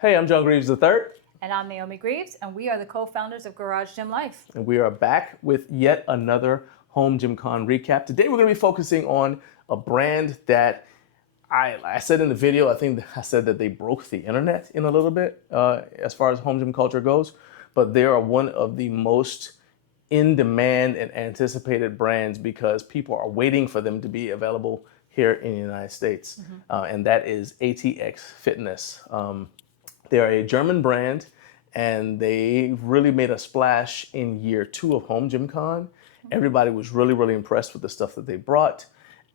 Hey, I'm John Greaves III. And I'm Naomi Greaves, and we are the co-founders of Garage Gym Life. And we are back with yet another Home Gym Con recap. Today we're going to be focusing on a brand that I said in the video, I think I said that they broke the internet in a little bit as far as home gym culture goes, but they are one of the most in demand and anticipated brands because people are waiting for them to be available here in the United States. And that is ATX Fitness. They're a German brand, and they really made a splash in year 2 of Home Gym Con. Everybody was really, really impressed with the stuff that they brought.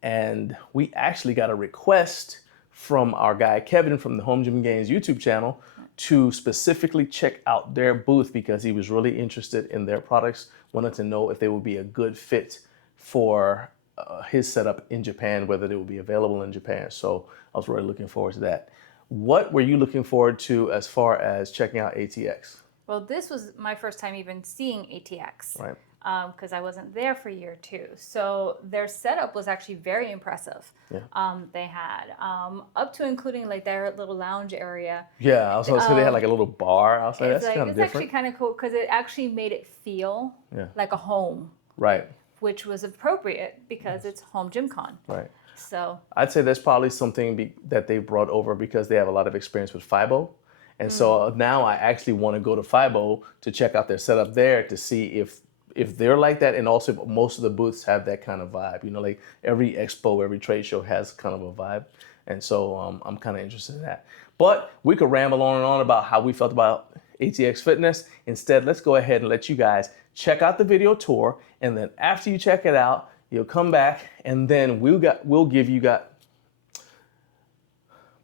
And we actually got a request from our guy, Kevin, from the Home Gym Gains YouTube channel to specifically check out their booth because he was really interested in their products, wanted to know if they would be a good fit for his setup in Japan, whether they would be available in Japan. So I was really looking forward to that. What were you looking forward to as far as checking out ATX? Well, this was my first time even seeing ATX. Right. Because I wasn't there for year 2. So their setup was actually very impressive. Yeah. They had up to including like their little lounge area. Yeah, I was going to say they had like a little bar outside. That's kind of it's different. actually kind of cool because it actually made it feel like a home. Right. Which was appropriate because it's Home Gym Con. Right. So I'd say that's probably something that they brought over because they have a lot of experience with FIBO. And so now I actually want to go to FIBO to check out their setup there to see if they're like that. And also most of the booths have that kind of vibe. You know, like every expo, every trade show has kind of a vibe. And so I'm kind of interested in that. But we could ramble on and on about how we felt about ATX Fitness. Instead, let's go ahead and let you guys check out the video tour. And then after you check it out, you'll come back and then we'll give you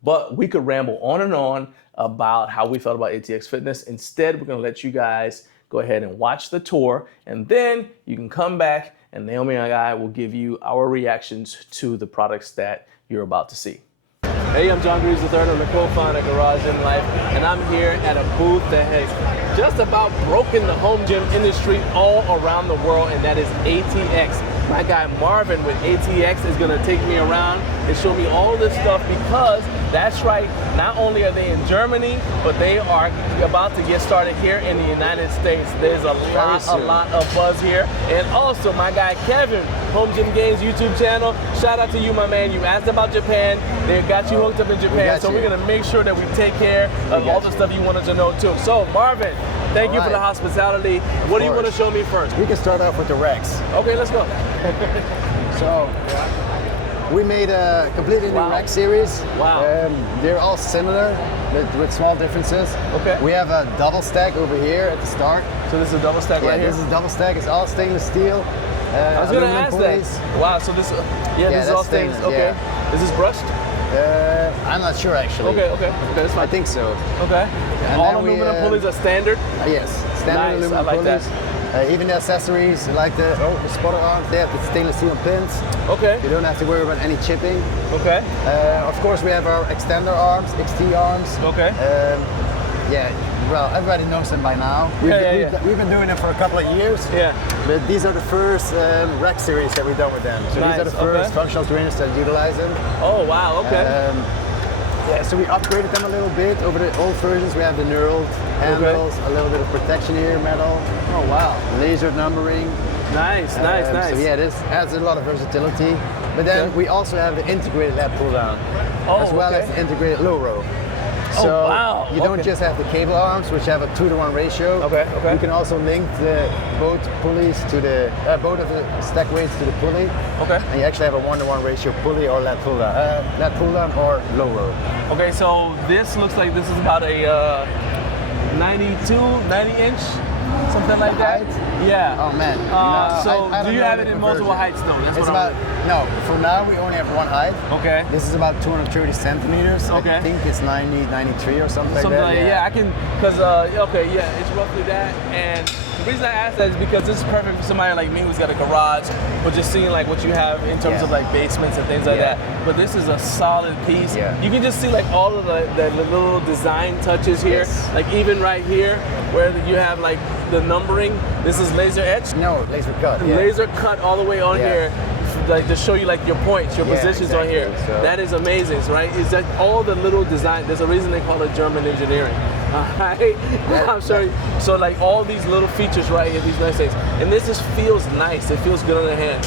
but we could ramble on and on about how we felt about ATX Fitness. Instead, we're gonna let you guys go ahead and watch the tour, and then you can come back and Naomi and I will give you our reactions to the products that you're about to see. Hey, I'm John Greaves III. I'm the co-founder of Garage Gym Life, and I'm here at a booth that has just about broken the home gym industry all around the world, and that is ATX. My guy Marvin with ATX is gonna take me around and show me all this stuff because that's right, not only are they in Germany, but they are about to get started here in the United States. There's a lot of buzz here. And also my guy Kevin, Home Gym Gains YouTube channel. Shout out to you, my man. You asked about Japan. They got you hooked up in Japan. So we're gonna make sure that we take care of all the stuff you wanted to know too. So Marvin, thank you for the hospitality. What do you want to show me first? We can start off with the racks. Okay, let's go. So we made a completely new rack series. Wow. They're all similar, with small differences. Okay. We have a double stack over here at the start. So this is a double stack right here? This is double stack. It's all stainless steel. I was going to ask that. Wow, so this, this is all stainless. Okay. Yeah. Is this brushed? I'm not sure actually. Okay, that's fine. I think so. Okay. And all aluminum pulleys are standard? Yes, standard aluminum I like pulleys. that. Even the accessories, like the spotter arms, they have the stainless steel pins. Okay. You don't have to worry about any chipping. Okay. Of course, we have our extender arms, XT arms. Okay. Well, everybody knows them by now. We've been doing them for a couple of years. Yeah. But these are the first rack series that we've done with them. So these are the first functional trainers that utilize them. Oh, wow, okay. So we upgraded them a little bit. Over the old versions, we have the knurled handles, a little bit of protection here, metal. Oh, wow. Laser numbering. Nice. So yeah, this adds a lot of versatility. But then we also have the integrated lat pull down, as well as the integrated low row. So you don't just have the cable arms, which have a 2-to-1 ratio. You can also link both pulleys to the both of the stack weights to the pulley. And you actually have a 1-to-1 ratio pulley or lat pull down or low row. Okay, so this looks like this is about a 90 inch, something like that. Yeah. Oh man. So do you have it in multiple heights though? That's it's about no. For now we only have one height. Okay. This is about 230 centimeters. Okay. I think it's 93 or something like that. Yeah, I can, because it's roughly that. And the reason I asked that is because this is perfect for somebody like me who's got a garage, but just seeing like what you have in terms of like basements and things like that. But this is a solid piece. You can just see like all of the little design touches here. Like even right here where you have like the numbering. This is laser etched? No, laser cut. Laser cut all the way on here. like to show you like your points, your positions on here. So. That is amazing, right? Is that all the little design? There's a reason they call it German engineering. All right, I'm sorry. So like all these little features right here, these nice things, and this just feels nice. It feels good on the hand.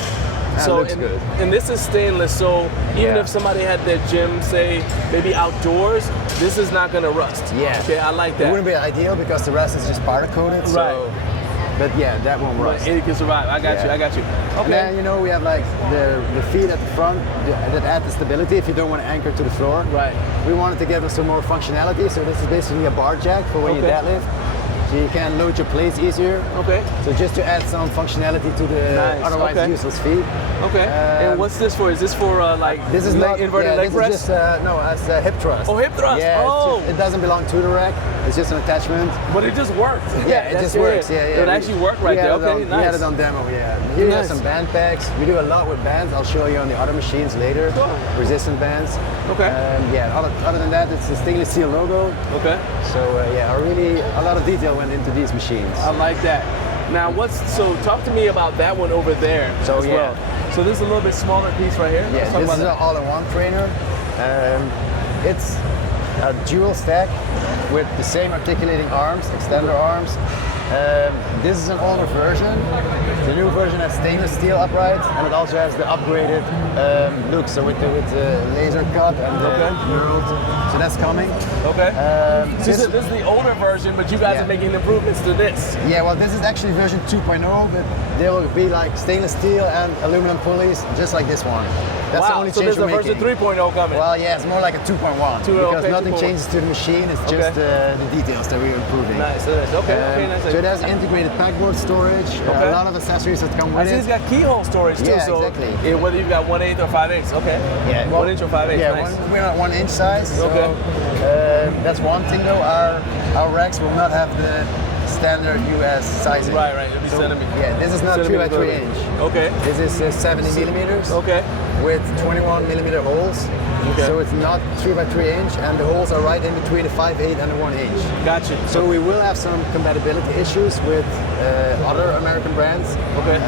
So looks good. And this is stainless, so even if somebody had their gym, say maybe outdoors, this is not gonna rust. Yeah. Okay, I like that. It wouldn't be ideal because the rest is just powder coated. So, Right. but yeah, that won't rust. It can survive. I got you. I got you. Okay. And then, you know, we have like the feet at the front that add the stability if you don't want to anchor to the floor. Right. We wanted to give us some more functionality, so this is basically a bar jack for when you deadlift. So you can load your plates easier. Okay. So just to add some functionality to the otherwise useless feet. Okay. And what's this for? Is this for like this is not inverted leg press? This is just, no, it's a hip thrust. Oh, hip thrust. Yeah, Oh. it doesn't belong to the rack. It's just an attachment. But it just works. Yeah, it just works. Yeah, yeah. It actually worked right there. Okay, nice. We had it on demo. Yeah. Here we have some band packs. We do a lot with bands. I'll show you on the other machines later. Cool. Resistant bands. Okay. Yeah. Other than that, it's a stainless steel logo. Okay. So yeah, really a lot of detail went into these machines. I like that. Now, so talk to me about that one over there as well. So this is a little bit smaller piece right here. Yeah, this is an all-in-one trainer. It's a dual stack with the same articulating arms, extender arms. This is an older version. The new version has stainless steel uprights, and it also has the upgraded look, so with the laser cut and knurled. So that's coming. Okay. This is the older version, but you guys are making improvements to this. Yeah, well, this is actually version 2.0, but there will be like stainless steel and aluminum pulleys, just like this one. That's the only so change there's we're a version making. 3.0 coming. Well, yeah, it's more like a 2.1 because nothing changes to the machine. It's just the details that we're improving. Nice. Okay. Nice. So it has integrated backboard storage. A lot of accessories that come with it. It's got keyhole storage too. Yeah, so exactly. Whether you've got 1/8 or 5/8. Okay. Yeah. 1 inch or 5/8. Yeah, nice. we're not 1 inch size. So, Okay. that's one thing though. Our racks will not have the standard US sizing. Right. It'll be centimeters. Yeah, this is not 3x3 inch. Okay. This is 70 millimeters. Okay. With 21 millimeter holes. Okay. So it's not 3x3 inch, and the holes are right in between the 5/8 and the 1 inch. Gotcha. So we will have some compatibility issues with other American brands. Okay.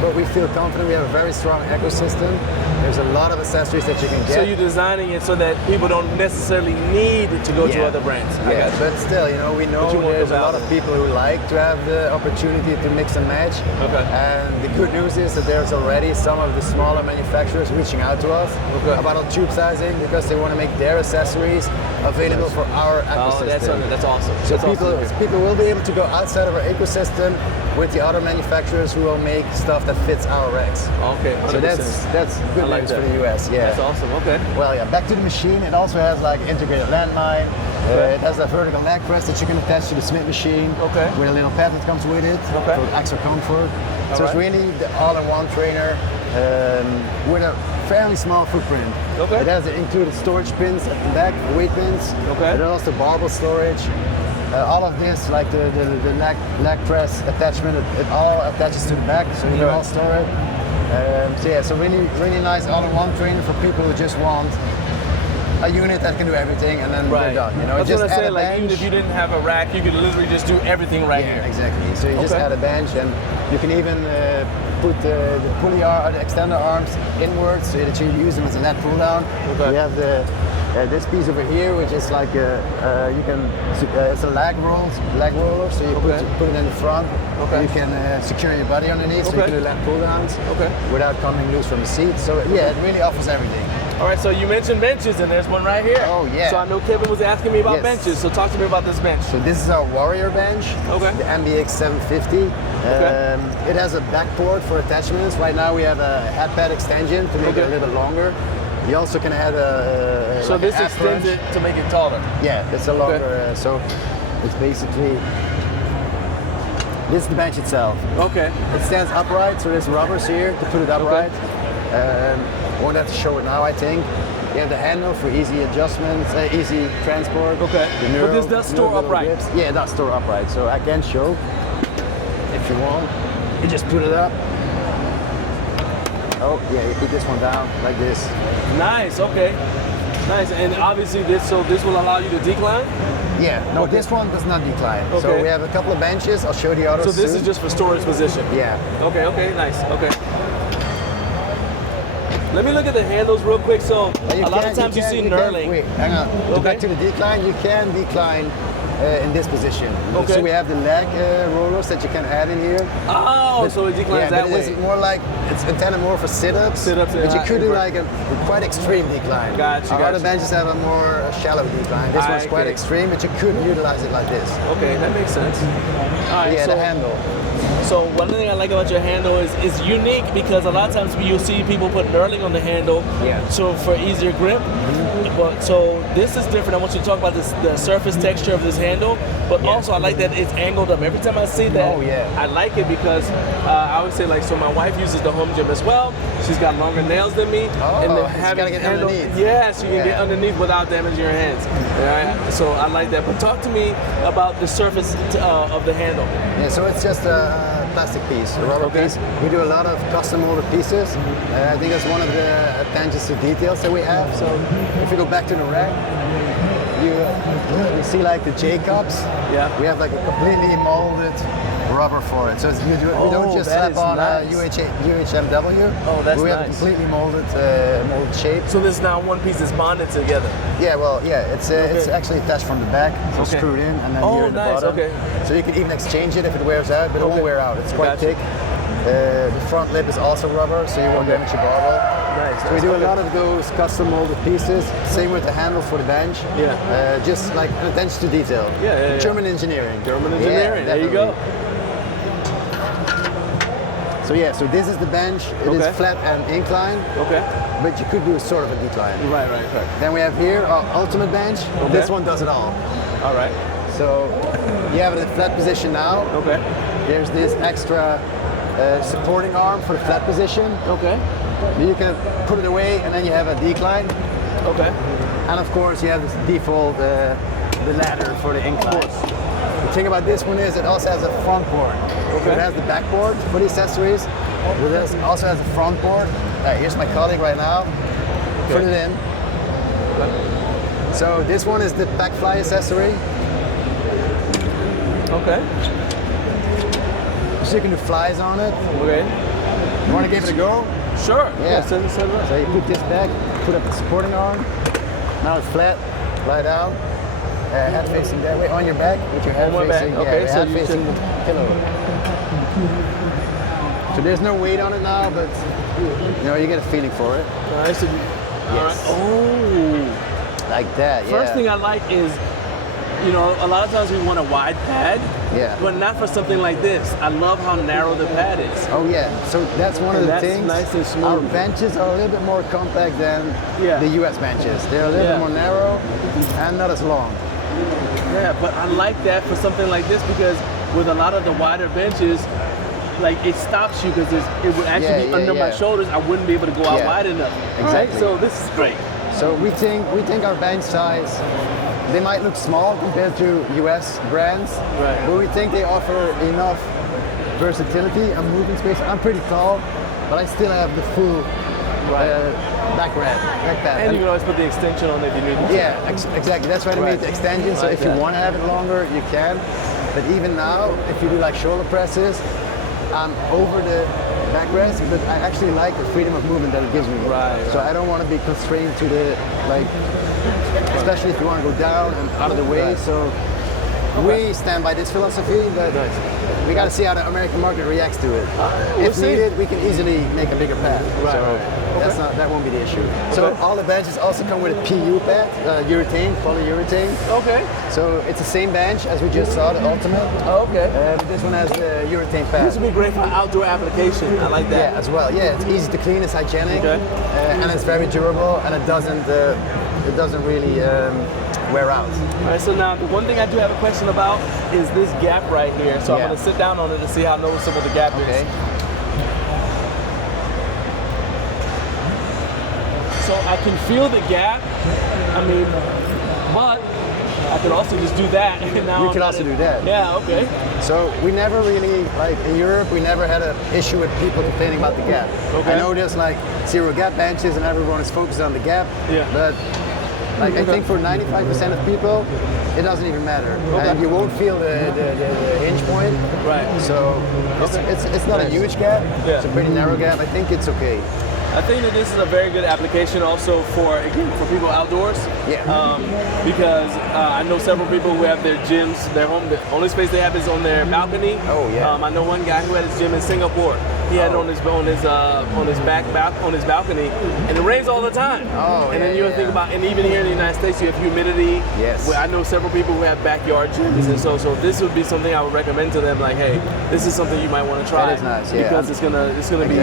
But we feel confident. We have a very strong ecosystem. There's a lot of accessories that you can get. So you're designing it so that people don't necessarily need to go to other brands. Yeah, but still, you know, we know there's a lot of people who like to have the opportunity to mix and match. Okay. And the good news is that there's already some of the smaller manufacturers reaching out to us about our tube sizing because they want to make their accessories available for our ecosystem. Oh, that's awesome. So people will be able to go outside of our ecosystem with the other manufacturers who will make stuff that fits our racks. Okay, 100%. So that's good news for the US. Yeah. That's awesome. Okay. Well, yeah. Back to the machine. It also has like integrated landmine. It has a vertical leg press that you can attach to the Smith machine. Okay. With a little pad that comes with it for extra comfort. So it's really the all-in-one trainer with a fairly small footprint. Okay. It has the included storage pins at the back, weight pins. Okay. It has also barbell storage. All of this, like the leg press attachment, it all attaches to the back, so you can all store it. So really nice all-in-one trainer for people who just want a unit that can do everything, and then they're done. You know, that's just what I add said. a Like bench. even if you didn't have a rack, you could literally just do everything right here. Exactly. So you just add a bench, and you can even put the pulley or the extender arms inwards, so that you use them as a lat pull down. Okay. You have this piece over here, which is like it's a leg roller, so you put it in the front. Okay. You can secure your body underneath, so you can do lat pull downs without coming loose from the seat. So yeah, it really offers everything. All right, so you mentioned benches, and there's one right here. Oh, yeah. So I know Kevin was asking me about benches, so talk to me about this bench. So this is our Warrior bench, the MBX 750. It has a back port for attachments. Right now we have a head pad extension to make it a little bit longer. You also can add so this extends it to make it taller? Yeah, it's a longer, so it's basically, this is the bench itself. Okay. It stands upright, so there's rubbers here to put it upright. Won't have to show it now, I think. You have the handle for easy adjustments, easy transport. Okay. But this does store upright? Grips. Yeah, it does store upright, so I can show if you want. You just put it up. Oh, yeah, you put this one down like this. Nice, okay. Nice, and obviously this will allow you to decline? Yeah, no, this one does not decline. Okay. So we have a couple of benches, I'll show the others So this soon. is just for storage position? Yeah. Okay, nice, okay. Let me look at the handles real quick. So You a lot of times you see knurling. Wait, hang on. Okay. Back to the decline. You can decline in this position. Okay. So we have the leg rollers that you can add in here. Oh, so it declines that way. It's more like, it's intended more for sit-ups. Sit-ups, but you could do invert. like a quite extreme decline. Gotcha, Other benches have a more shallow decline. This one's quite extreme, but you could utilize it like this. Okay, that makes sense. All right, Yeah, so, the handle. So one thing I like about your handle is it's unique because a lot of times you'll see people put knurling on the handle, so for easier grip. But so this is different. I want you to talk about the surface texture of this handle, but also I like that it's angled up. Every time I see that, I like it because I always say like, so my wife uses the home gym as well. She's got longer nails than me, and then having get handle, underneath. so you can get underneath without damaging your hands. Right? So I like that. But talk to me about the surface of the handle. Yeah, so it's just a plastic piece, a rubber piece. We do a lot of custom molded pieces. I think that's one of the attentions to details that we have. So if you go back to the rack, you see like the J cups. Yeah. We have like a completely molded rubber for it. So we don't just slap on a UHMW. Oh, that's We have a nice. completely molded shape. So this now one piece is bonded together. Yeah, well, it's actually attached from the back, so screwed in, and then here in the bottom. So you can even exchange it if it wears out, but it won't wear out. It's quite thick. The front lip is also rubber, so you won't damage your barbell. Nice. So we do a lot of those custom molded pieces. Same with the handles for the bench. Yeah. Just like an attention to detail. German engineering. German engineering. There you go. So this is the bench. It is flat and incline. But you could do a sort of a decline. Right. Then we have here our ultimate bench. This one does it all. All right. So you have it in flat position now. There's this extra supporting arm for the flat position. You can put it away, and then you have a decline. And of course you have this default the ladder for the incline. The thing about this one is it also has a front board. So it has the back board for the accessories, but it also has a front board. Here's my colleague right now. Put it in. So this one is the back fly accessory. So you can do flies on it. You want to give it a go? Sure. Yeah. So you put this back, put up the supporting arm. Now it's flat, lie down. Head facing that way on your back with your head facing. Head facing the pillow. So there's no weight on it now, but you get a feeling for it. Nice. Yes. Oh. Like that. First thing I like is, a lot of times we want a wide pad. But not for something like this. I love how narrow the pad is. Oh yeah, so that's one of the things. Nice and smooth. Our benches are a little bit more compact than the US benches. They're a little bit more narrow and not as long. Yeah, but I like that for something like this because with a lot of the wider benches, like it stops you because it would actually be under my shoulders. I wouldn't be able to go out wide enough. Exactly. Right? So this is great. So we think our bench size, they might look small compared to US brands, but we think they offer enough versatility and moving space. I'm pretty tall, but I still have the full back pad. And you can always put the extension on if you need to. Yeah, exactly. That's why they made the extension. So if you want to have it longer, you can. But even now, if you do like shoulder presses, I'm over the backrest, but I actually like the freedom of movement that it gives me. So I don't want to be constrained to the especially if you want to go down and out of the way. So we stand by this philosophy, but we got to see how the American market reacts to it. If needed, we can easily make a bigger pad. That won't be the issue. So all the benches also come with a PU pad, urethane, polyurethane. So it's the same bench as we just saw, the Ultimate. But this one has the urethane pad. This would be great for outdoor application. I like that. Yeah, as well. Yeah, it's easy to clean, it's hygienic, and it's very durable, and it doesn't really wear out. All right, so now the one thing I do have a question about is this gap right here. So I'm going to sit down on it to see how noticeable the gap is. So I can feel the gap. I mean, but I could also just do that. And now you can also do that. Yeah, okay. So we never really, in Europe, we never had an issue with people complaining about the gap. I know there's zero gap benches and everyone is focused on the gap. But I think for 95% of people, it doesn't even matter. And you won't feel the hinge point. So it's not a huge gap. It's a pretty narrow gap. I think it's okay. I think that this is a very good application also for, again, for people outdoors. Yeah. Because I know several people who have their gyms, their home, the only space they have is on their balcony. Oh yeah. I know one guy who had his gym in Singapore. He had it on his balcony, and it rains all the time. Oh, and then you think about, and even here in the United States, you have humidity. Yes. Where I know several people who have backyard gyms, and so this would be something I would recommend to them. Like, hey, this is something you might want to try. That is nice, yeah. Because it's gonna be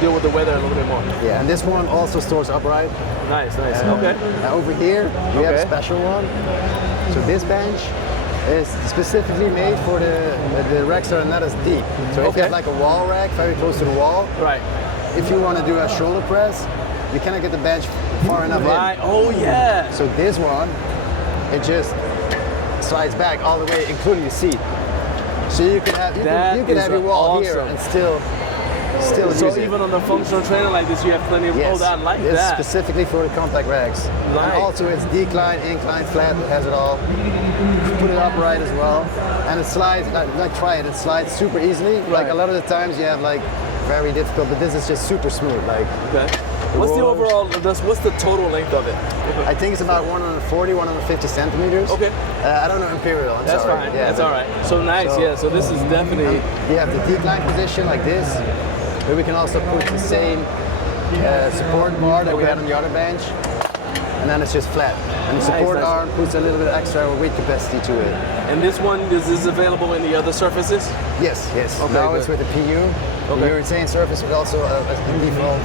deal with the weather a little bit more. Yeah, and this one also stores upright. Nice. Okay. Now over here we have a special one. So this bench is specifically made for the racks that are not as deep. So if you have like a wall rack very close to the wall, right. If you want to do a shoulder press, you cannot get the bench far enough in. Oh yeah. So this one, it just slides back all the way, including the seat. So you can have your wall here and still so use it. even on the functional trainer like this, you have plenty of. Yes. Oh, I like it's that. Specifically for the compact racks. Nice. And also it's decline, incline, flat, it has it all. Put it upright as well. And it slides, like try it, it slides super easily. Right. Like a lot of the times you have like very difficult, but this is just super smooth. Like What's the overall, what's the total length of it? I think it's about 140, 150 centimeters. Okay. I don't know imperial, I'm That's sorry. fine, Yeah, that's all right. So nice, yeah, so this is definitely. You have the decline position like this, but we can also put the same support bar that we had on the other bench, and then it's just flat. And the support arm puts a little bit extra weight capacity to it. And this one, is this available in the other surfaces? Yes. Okay, now good. it's with the PU. The urethane surface, but also a default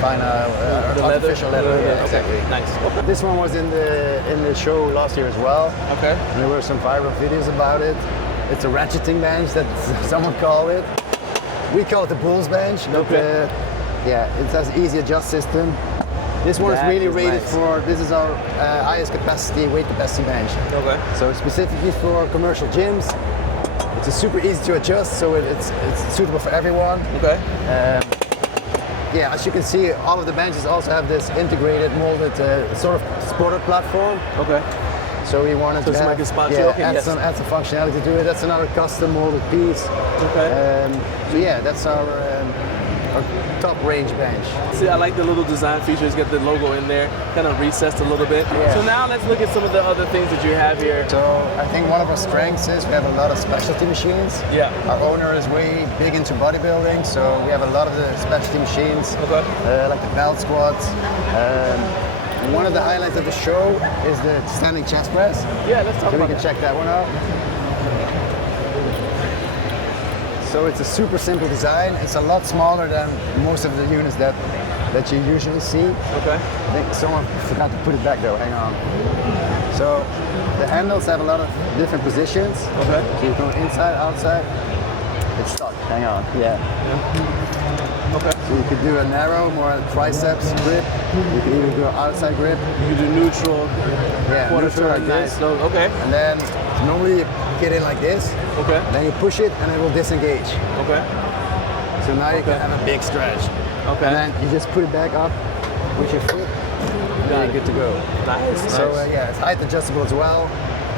fine artificial leather. Yeah, exactly. Nice. Okay. This one was in the show last year as well. Okay. And there were some viral videos about it. It's a ratcheting bench that someone called it. We call it the Bulls bench, but yeah, it has an easy adjust system. This one is really rated for, this is our highest capacity, weight capacity bench. Okay. So specifically for commercial gyms, it's super easy to adjust, so it's suitable for everyone. Okay. Yeah, as you can see, all of the benches also have this integrated, molded sort of supporter platform. Okay. So we wanted to like a spot add some functionality to it. That's another custom molded piece. Okay. So yeah, that's our top range bench. See, I like the little design features, get the logo in there, kind of recessed a little bit. Yeah. So now let's look at some of the other things that you have here. So I think one of our strengths is we have a lot of specialty machines. Yeah. Our owner is way big into bodybuilding, so we have a lot of the specialty machines, like the belt squats. One of the highlights of the show is the standing chest press. Yeah, let's talk about that. So we can check that one out. So it's a super simple design. It's a lot smaller than most of the units that you usually see. Okay. I think someone forgot to put it back though, hang on. So the handles have a lot of different positions. Okay. So you go inside, outside. It's stuck, hang on. Yeah. Okay. So you could do a narrow, more triceps grip. You could even do an outside grip. You could do neutral. Yeah, quarter neutral turn, like this. nice. So, okay. And then normally you get in like this. Okay. Then you push it and it will disengage. Okay. So now you can have a big stretch. Okay. And then you just put it back up with your foot. And you're good to go. Nice. So yeah, it's height adjustable as well.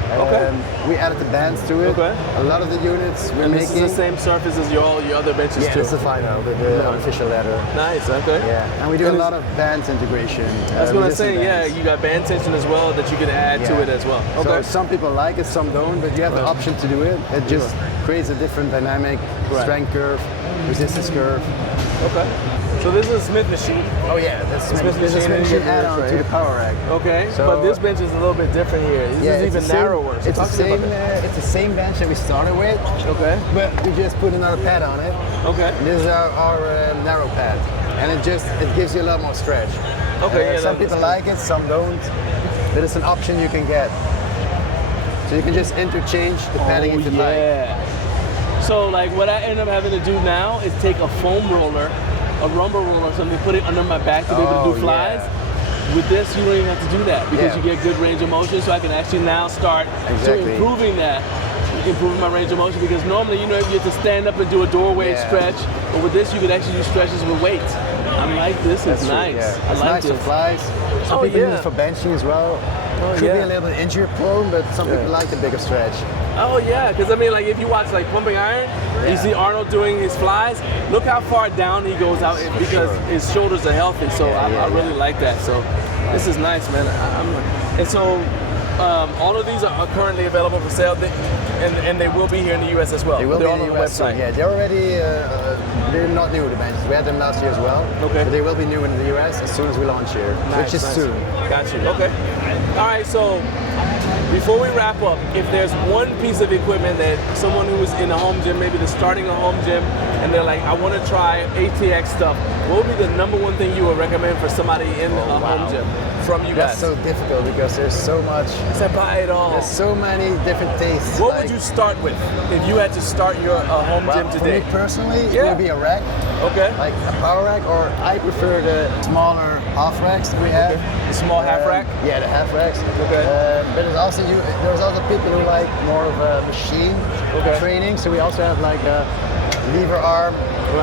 Okay. We added the bands to it. Okay. A lot of the units we're And making. this is the same surface as your other benches yeah, too. it's the final, the artificial leather. Nice. Okay. Yeah, and we do a lot of bands integration. I was gonna say, yeah, you got band tension as well that you can add to it as well. Okay. So some people like it, some don't, but you have the option to do it. It just creates a different dynamic, strength curve, resistance curve. Okay. So this is a Smith machine. Oh yeah, that's Smith Smith machine machine add-on to the power rack. Okay. So, but this bench is a little bit different here. This is even narrower. So it's the same bench that we started with. Okay. But we just put another pad on it. Okay. This is our narrow pad, and it gives you a lot more stretch. Okay. Some people like it, some don't. But it's an option you can get. So you can just interchange the padding if you like. So like what I end up having to do now is take a foam roller, a rumble roller or something, put it under my back to be able to do flies. With this, you don't even have to do that because you get good range of motion. So I can actually now start to improving my range of motion, because normally, you have to stand up and do a doorway stretch, but with this, you could actually do stretches with weights. I like this. It's nice. Yeah. I It's like nice this. to flies. Some people use it for benching as well. Could be a little bit injury prone, but some people like the bigger stretch. Oh yeah, because I mean, like if you watch like Pumping Iron, you see Arnold doing his flies. Look how far down he goes out because his shoulders are healthy. So I really like that. So this is nice, man. And so all of these are currently available for sale, and they will be here in the U.S. as well. They will They're be on in the the US website. soon. Yeah, they're already, they're not new, the benches. We had them last year as well. Okay. But they will be new in the US as soon as we launch here, which is soon. Got you. Okay. All right, so before we wrap up, if there's one piece of equipment that someone who's in a home gym, maybe they're starting a home gym, and they're like, I want to try ATX stuff, what would be the number one thing you would recommend for somebody in a home gym from you guys? That's so difficult because there's so much. To buy it all. There's so many different tastes. What would you start with if you had to start your home gym today? For me personally, it would be a rack. Okay. Like a power rack, or I prefer the smaller half racks that we have. The small half rack? Yeah, the half racks. Okay. But there's also people who like more of a machine training. So we also have like a lever arm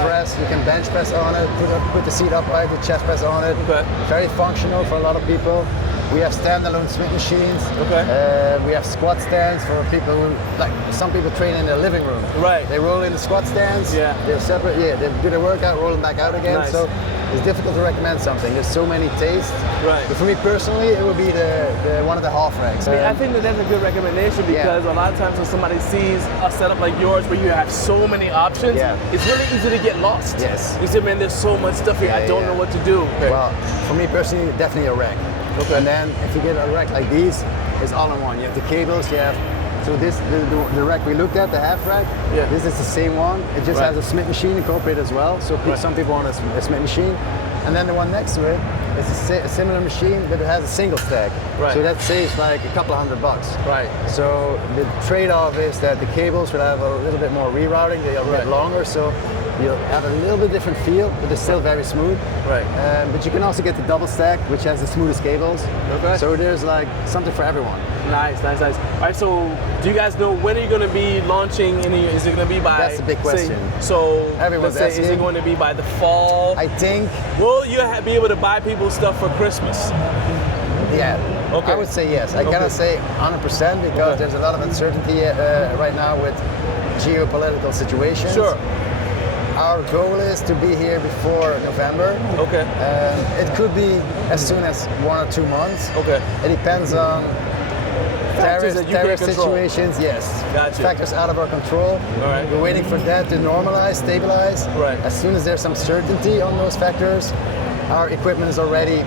press. You can bench press on it, put the seat upright, the chest press on it. Okay. Very functional for a lot of people. We have standalone Smith machines. Okay. We have squat stands for people who, like some people train in their living room. Right. They roll in the squat stands. Yeah. They're separate. Yeah. They do their workout, roll them back out again. Nice. So it's difficult to recommend something. There's so many tastes. Right. But for me personally, it would be the one of the half racks. I think that's a good recommendation because a lot of times when somebody sees a setup like yours where you have so many options, it's really easy to get lost. Yes. You say, man, there's so much stuff here, I don't know what to do. Okay. Well, for me personally, definitely a rack. Okay. And then if you get a rack like these, it's all in one. You have the cables, you have, so this, the rack we looked at, the half rack, this is the same one. It just has a Smith machine incorporated as well. So some people want a Smith machine. And then the one next to it is a similar machine, but it has a single stack. Right. So that saves like a couple $100. Right. So the trade-off is that the cables will have a little bit more rerouting, they'll get longer, so you'll have a little bit different feel, but it's still very smooth. Right. But you can also get the double stack, which has the smoothest cables. Okay. So there's like something for everyone. Nice. All right, so do you guys know when are you going to be launching? Is it going to be by? That's the big question. So Everyone's let's say, is it asking. going to be by the fall? I think. Will you be able to buy people stuff for Christmas? Yeah. Okay. I would say yes. I cannot say 100% because there's a lot of uncertainty right now with geopolitical situations. Sure. Our goal is to be here before November. Okay. It could be as soon as 1 or 2 months. Okay. It depends on Factors that you tariff can't control. situations. Yes. Gotcha. Factors out of our control. All right. We're waiting for that to normalize, stabilize. Right. As soon as there's some certainty on those factors, our equipment is already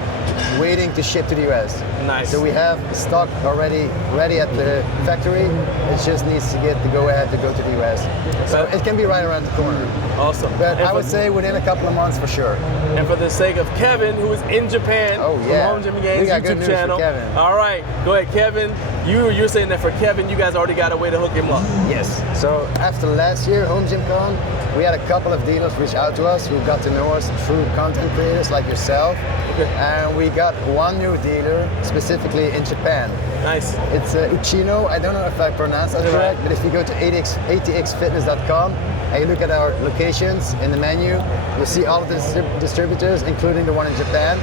waiting to ship to the US. Nice. So we have stock already ready at the factory. It just needs to get the go-ahead to go to the US. So it can be right around the corner. Awesome. But I would say within a couple of months for sure. And for the sake of Kevin, who is in Japan, from Home Gym Games We got good YouTube news for channel. Kevin. All right, go ahead, Kevin. You're saying that for Kevin, you guys already got a way to hook him up. Yes. So after last year, homegymcon, we had a couple of dealers reach out to us who got to know us through content creators like yourself. Okay. And we got one new dealer specifically in Japan. Nice. It's Uchino. I don't know if I pronounced that correct, but if you go to atxfitness.com and you look at our locations in the menu, you'll see all of the distributors, including the one in Japan.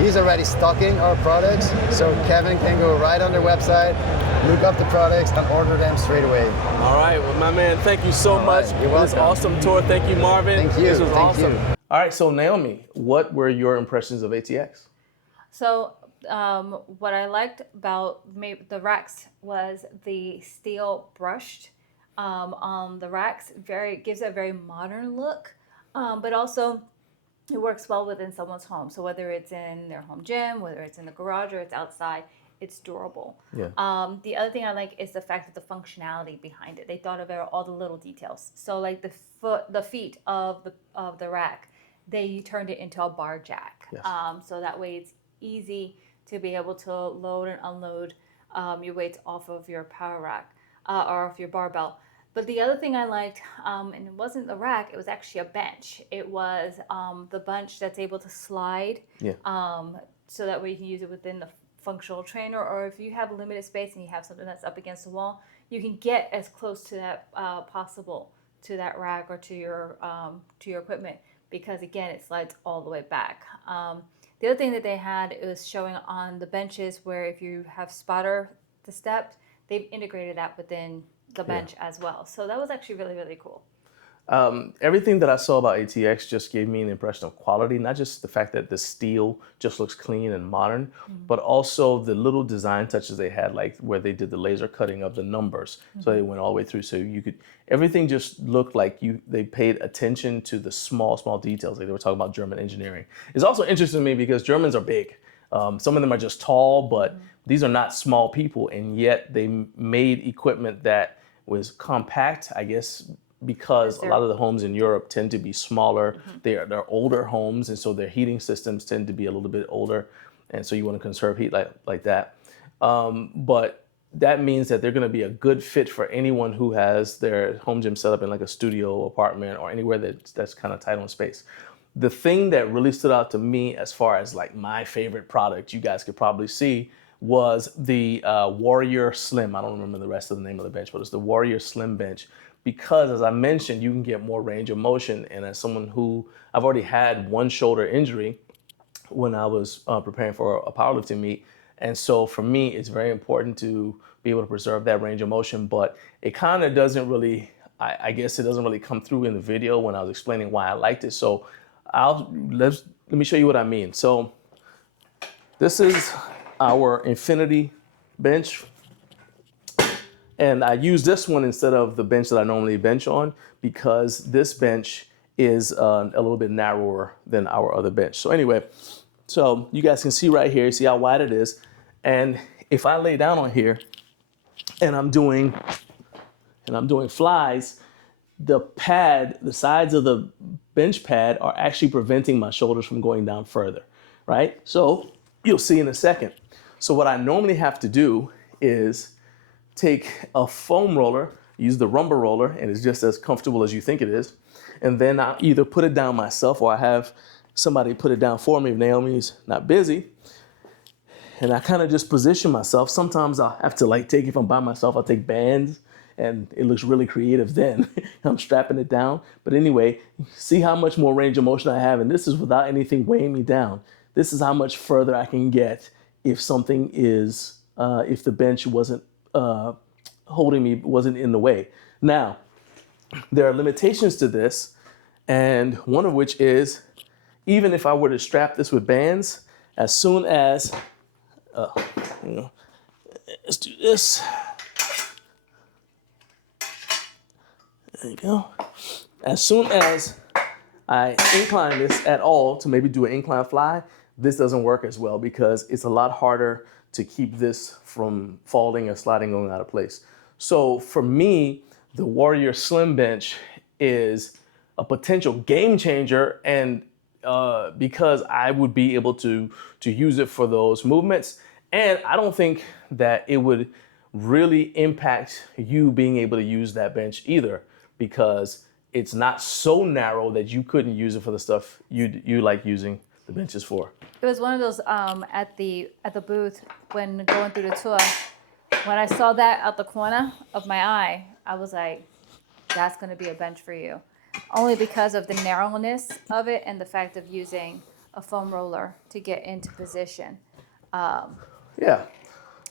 He's already stocking our products, so Kevin can go right on their website, look up the products, and order them straight away. All right, well, my man, thank you so much You're for this welcome. awesome tour. Thank you, Marvin. Thank you. This was Thank awesome. you. All right, so Naomi, what were your impressions of ATX? So what I liked about the racks was the steel brushed on the racks. Gives a very modern look, but also it works well within someone's home. So whether it's in their home gym, whether it's in the garage or it's outside, it's durable. Yeah. The other thing I like is the fact that the functionality behind it. They thought about all the little details. So like the feet of the rack, they turned it into a bar jack. Yes. So that way it's easy to be able to load and unload your weights off of your power rack or off your barbell. But the other thing I liked, and it wasn't the rack, it was actually a bench. It was the bench that's able to slide, so that way you can use it within the functional trainer, or if you have limited space and you have something that's up against the wall, you can get as close to that possible to that rack or to your equipment. because again, it slides all the way back. The other thing that they had was showing on the benches where if you have spotter the steps, they've integrated that within the bench as well. So that was actually really, really cool. Everything that I saw about ATX just gave me an impression of quality, not just the fact that the steel just looks clean and modern, but also the little design touches they had, like where they did the laser cutting of the numbers. So they went all the way through. So you could, everything just looked like they paid attention to the small details. Like they were talking about German engineering. It's also interesting to me because Germans are big. Some of them are just tall, but these are not small people. And yet they made equipment that was compact, I guess, because a lot of the homes in Europe tend to be smaller. They're older homes, and so their heating systems tend to be a little bit older, and so you want to conserve heat like that. But that means that they're going to be a good fit for anyone who has their home gym set up in like a studio apartment or anywhere that's kind of tight on space. The thing that really stood out to me as far as like my favorite product, you guys could probably see, was the Warrior Slim. I don't remember the rest of the name of the bench, but it's the Warrior Slim bench. Because as I mentioned, you can get more range of motion. And as someone who, I've already had one shoulder injury when I was preparing for a powerlifting meet. And so for me, it's very important to be able to preserve that range of motion, but it kind of doesn't really, I guess it doesn't really come through in the video when I was explaining why I liked it. So let me show you what I mean. So this is our Infinity bench. And I use this one instead of the bench that I normally bench on because this bench is a little bit narrower than our other bench. So anyway, so you guys can see right here, see how wide it is. And if I lay down on here and I'm doing flies, the pad, the sides of the bench pad are actually preventing my shoulders from going down further, right? So you'll see in a second. So what I normally have to do is take a foam roller, use the rumba roller, and it's just as comfortable as you think it is. And then I'll either put it down myself or I have somebody put it down for me if Naomi's not busy. And I kind of just position myself. Sometimes I'll have to if I'm by myself, I'll take bands and it looks really creative then. I'm strapping it down. But anyway, see how much more range of motion I have. And this is without anything weighing me down. This is how much further I can get if something is, if the bench wasn't holding me, wasn't in the way. Now, there are limitations to this, and one of which is, even if I were to strap this with bands, as soon as, let's do this. There you go. As soon as I incline this at all to maybe do an incline fly, this doesn't work as well because it's a lot harder to keep this from falling or sliding going out of place. So for me, the Warrior Slim bench is a potential game changer, and because I would be able to use it for those movements, and I don't think that it would really impact you being able to use that bench either, because it's not so narrow that you couldn't use it for the stuff you like using the benches for. It was one of those at the booth when going through the tour. When I saw that out the corner of my eye, I was like, that's going to be a bench for you. Only because of the narrowness of it and the fact of using a foam roller to get into position. Yeah.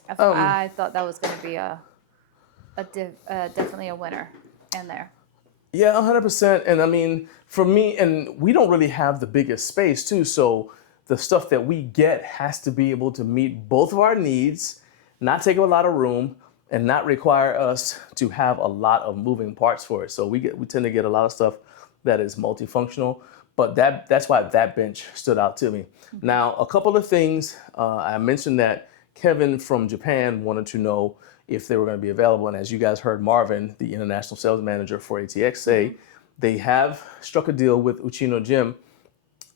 I thought that was going to be definitely a winner in there. Yeah, 100%. And I mean, for me, and we don't really have the biggest space too, so the stuff that we get has to be able to meet both of our needs, not take up a lot of room, and not require us to have a lot of moving parts for it. So we tend to get a lot of stuff that is multifunctional, but that's why that bench stood out to me. Mm-hmm. Now, a couple of things. I mentioned that Kevin from Japan wanted to know if they were going to be available. And as you guys heard Marvin, the international sales manager for ATX, say, they have struck a deal with Uchino Gym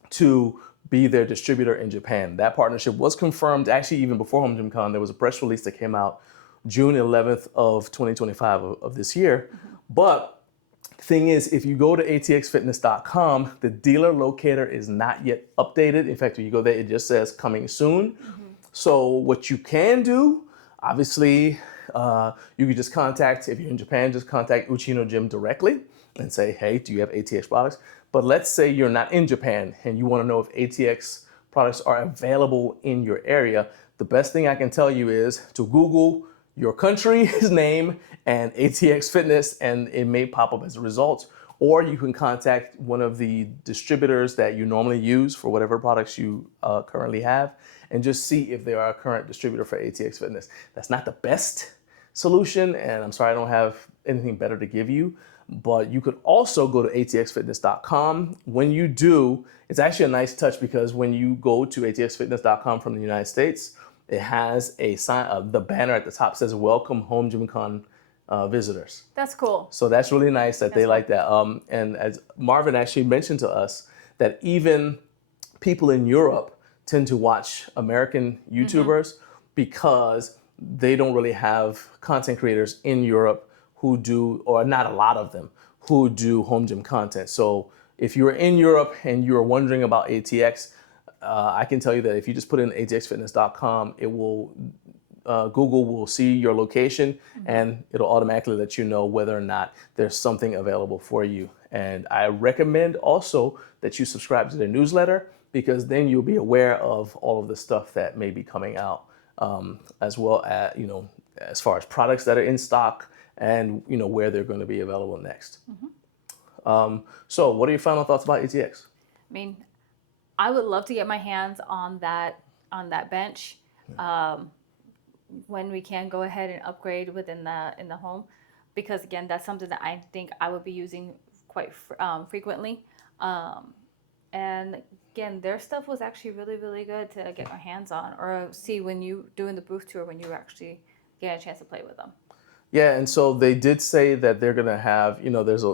to be their distributor in Japan. That partnership was confirmed actually even before homegymcon. There was a press release that came out June 11th of 2025 of this year. Mm-hmm. But the thing is, if you go to atxfitness.com, the dealer locator is not yet updated. In fact, when you go there, it just says coming soon. Mm-hmm. So what you can do, obviously, You could just contact, if you're in Japan, just contact Uchino Gym directly and say, hey, do you have ATX products? But let's say you're not in Japan and you want to know if ATX products are available in your area. The best thing I can tell you is to Google your country's name and ATX Fitness, and it may pop up as a result. Or you can contact one of the distributors that you normally use for whatever products you currently have, and just see if they are a current distributor for ATX Fitness. That's not the best solution, and I'm sorry I don't have anything better to give you, but you could also go to atxfitness.com. When you do, it's actually a nice touch, because when you go to atxfitness.com from the United States, it has a sign, the banner at the top says "Welcome homegymcon visitors." That's cool. So that's really nice that they like that. And as Marvin actually mentioned to us, that even people in Europe tend to watch American YouTubers because they don't really have content creators in Europe who do, or not a lot of them, who do home gym content. So if you're in Europe and you're wondering about ATX, I can tell you that if you just put in atxfitness.com, it will Google will see your location and it'll automatically let you know whether or not there's something available for you. And I recommend also that you subscribe to their newsletter, because then you'll be aware of all of the stuff that may be coming out, as well as, as far as products that are in stock and, where they're going to be available next. So what are your final thoughts about ATX? I mean, I would love to get my hands on that bench. When we can go ahead and upgrade within in the home, because again, that's something that I think I would be using quite frequently. And again, their stuff was actually really, really good to get my hands on, or see when you doing the booth tour, when you actually get a chance to play with them. Yeah, and so they did say that they're gonna have, there's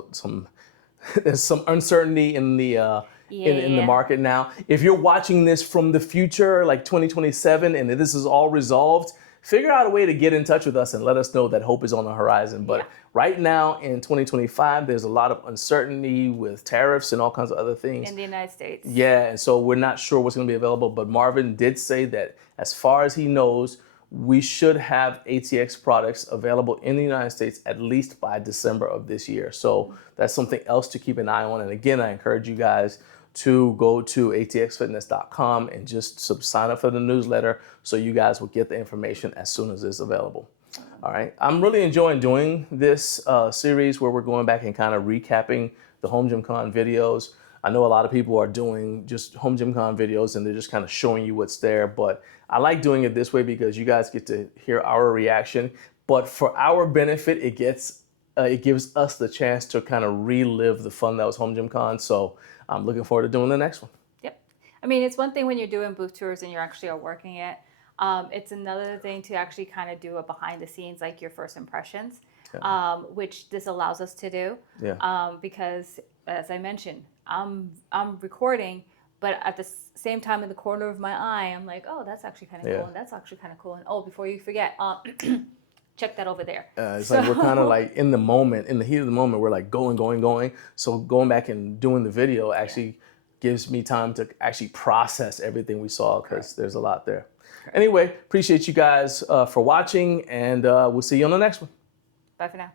some uncertainty in the in the market now. If you're watching this from the future, like 2027, and this is all resolved, figure out a way to get in touch with us and let us know that hope is on the horizon. But right now in 2025, there's a lot of uncertainty with tariffs and all kinds of other things. In the United States. Yeah, and so we're not sure what's going to be available. But Marvin did say that as far as he knows, we should have ATX products available in the United States at least by December of this year. So that's something else to keep an eye on. And again, I encourage you guys to go to atxfitness.com and just sign up for the newsletter so you guys will get the information as soon as it's available. All right. I'm really enjoying doing this series where we're going back and kind of recapping the Home Gym Con videos. I know a lot of people are doing just Home Gym Con videos and they're just kind of showing you what's there, but I like doing it this way because you guys get to hear our reaction. But for our benefit, it gives us the chance to kind of relive the fun that was Home Gym Con. So I'm looking forward to doing the next one. Yep. I mean, it's one thing when you're doing booth tours and you're actually working it. It's another thing to actually kind of do a behind the scenes, like your first impressions, which this allows us to do. Yeah. Because as I mentioned, I'm recording, but at the same time in the corner of my eye, I'm like, oh, that's actually kind of cool, and that's actually kind of cool, and oh, before you forget, check that over there. It's like we're kind of like in the moment, in the heat of the moment, we're like going. So going back and doing the video actually gives me time to actually process everything we saw, because there's a lot there. Anyway, appreciate you guys for watching, and we'll see you on the next one. Bye for now.